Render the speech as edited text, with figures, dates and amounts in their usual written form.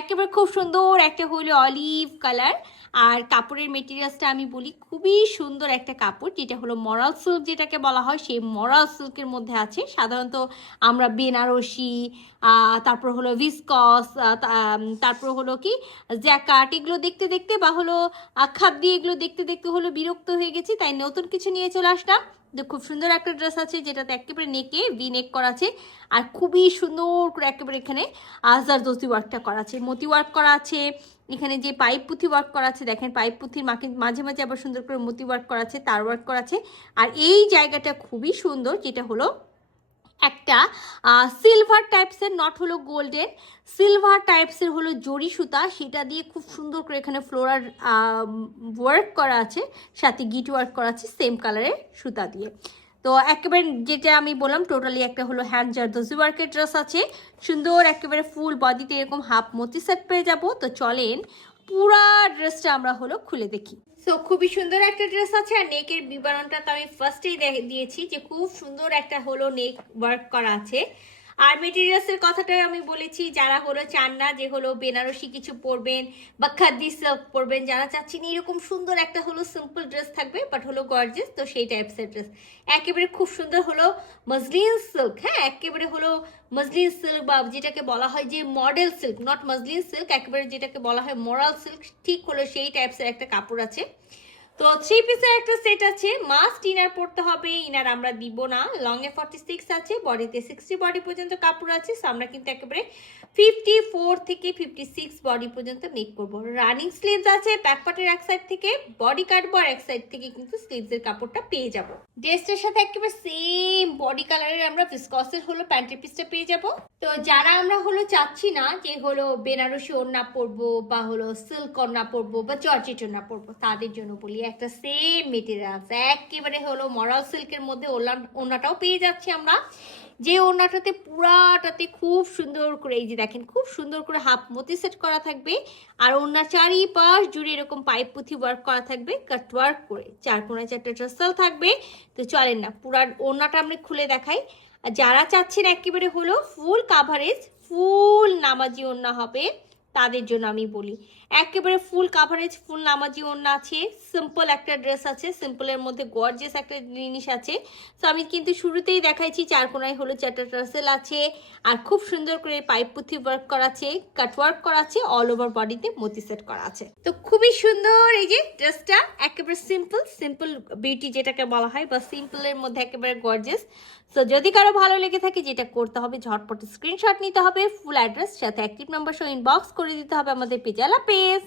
একেবারে খুব সুন্দর একটা হলো অলিভ কালার। আর কাপড়ের মেটেরিয়ালসটা আমি বলি খুবই সুন্দর একটা কাপড়, যেটা হলো মরাল সিল্ক যেটাকে বলা হয়, সেই মরাল সিল্কের মধ্যে আছে। সাধারণত আমরা বেনারসি, তারপর হলো ভিসকস, তারপর হলো কি জ্যাকার্ট, এগুলো দেখতে দেখতে বা হলো খাদ্য, এগুলো দেখতে দেখতে হলো বিরক্ত হয়ে গেছি, তাই নতুন কিছু নিয়ে চলে আসলাম। তো খুব সুন্দর একটা ড্রেস আছে, যেটাতে একেবারে নেকে ভি নেক করা আছে, আর খুবই সুন্দর করে একেবারে এখানে জারদোসি ওয়ার্কটা করা আছে, মতি ওয়ার্ক করা আছে। এখানে যে পাইপ পুঁথি ওয়ার্ক করা আছে, দেখেন পাইপ পুঁথির মাঝে মাঝে আবার সুন্দর করে মতি ওয়ার্ক করা আছে, তার ওয়ার্ক করা আছে। আর এই জায়গাটা খুবই সুন্দর, যেটা হলো একটা সিলভার টাইপসের, নট হলো গোল্ডেন, সিলভার টাইপসের হলো জরি সুতা, সেটা দিয়ে খুব সুন্দর করে এখানে ফ্লোরার ওয়ার্ক করা আছে, সাথে গিট ওয়ার্ক করা আছে সেম কালারের সুতা দিয়ে। তো একেবারে যেটা আমি বললাম টোটালি একটা হলো হ্যান্ড জারদোসি ওয়ার্কের ড্রেস আছে, সুন্দর একেবারে ফুল বডিতে এরকম হাফ মতি সেট পেয়ে যাব। তো চলেন পুরা ড্রেসটা আমরা হলো খুলে দেখি। সো খুবই সুন্দর একটা ড্রেস আছে, আর নেকের বিবরণটা তো আমি ফার্স্টেই দিয়েছি যে খুব সুন্দর একটা হলো নেক ওয়ার্ক করা আছে। আর মেটেরিয়ালসের কথাটা আমি বলেছি, যারা হলো চান না যে হলো বেনারসি কিছু পরবেন বা খাদ্দি সিল্ক পরবেন, যারা চাচ্ছেন এরকম সুন্দর একটা হলো সিম্পল ড্রেস থাকবে বাট হলো গর্জিয়াস, তো সেই টাইপসের ড্রেস একেবারে খুব সুন্দর হলো মসলিন সিল্ক। হ্যাঁ, একেবারে হলো মসলিন সিল্ক, বা যেটাকে বলা হয় যে model silk, not muslin silk, একেবারে যেটাকে বলা হয় মোরাল সিল্ক, ঠিক হলো সেই টাইপসের একটা কাপড় আছে। তো 3 পিসের একটা সেট আছে, মাস্ট ইনার পড়তে হবে, ইনার আমরা দিব না। লং এ 46 আছে, বডিতে 60 বডি পর্যন্ত কাপড় আছে। সো আমরা কিন্তু একেবারে 54 থেকে 56 বডি পর্যন্ত মেক করবো। রানিং স্লিভস আছে, ব্যাক পার্টের এক সাইড থেকে বডি কাটবো, আর এক সাইড থেকে কিন্তু স্লিভসের কাপড়টা পেয়ে যাব। ড্রেসটার সাথে একেবারে সেম বডি কালারের আমরা ভিসকসের হলো প্যান্টের পিসটা পেয়ে যাব। তো যারা আমরা হলো চাচ্ছি না যে হলো বেনারসি ওড়না পরবো বা হলো সিল্ক ওড়না পরবো বা জর্জেট ওড়না পরবো, তাদের জন্য বলি একটা সেম মেটেরিয়ালস একেবারে হলো মরাল সিল্কের মধ্যে ওড়নাটাও পেয়ে যাচ্ছি আমরা, যে ওড়নাটাতে পুরাটাতে খুব সুন্দর করে এই যে দেখেন খুব সুন্দর করে হাফ মতি সেট করা থাকবে, আর ওড়নার চারিপাশ জুড়ে এরকম পাইপ পুঁথি ওয়ার্ক করা থাকবে, কাট ওয়ার্ক করে 4 কোণায় 4টা টার্সেল থাকবে। তো চলেন না পুরা ওড়নাটা আমরা খুলে দেখাই। আর যারা চাচ্ছেন একেবারে হলো ফুল কাভারেজ, ফুল নামাজি ওড়না হবে, তাদের জন্য আমি বলি একেবারে ফুল কাভারেজ ফুল নামাজি ওড়না আছে। সিম্পল একটা ড্রেস আছে, সিম্পলের মধ্যে গর্জিয়াস একটা জিনিস আছে। তো আমি কিন্তু শুরুতেই দেখাইছি 4 কোণায় হলো 4টা টার্সেল আছে, আর খুব সুন্দর করে পাইপ পুঁথি ওয়ার্ক করা আছে, কাট ওয়ার্ক করা আছে, অল ওভার বডিতে মতি সেট করা আছে। তো খুবই সুন্দর এই যে ড্রেসটা, একেবারে সিম্পল সিম্পল বিউটি যেটাকে বলা হয়, বা সিম্পলের মধ্যে একেবারে গর্জিয়াস। সো যদি কারো ভালো লেগে থাকে, যেটা করতে হবে ঝটপট স্ক্রিনশট নিতে হবে, ফুল অ্যাড্রেস সাথে অ্যাক্টিভ নাম্বার সহ ইনবক্স করে দিতে হবে আমাদের পেজ। আল্লাহ হাফেজ।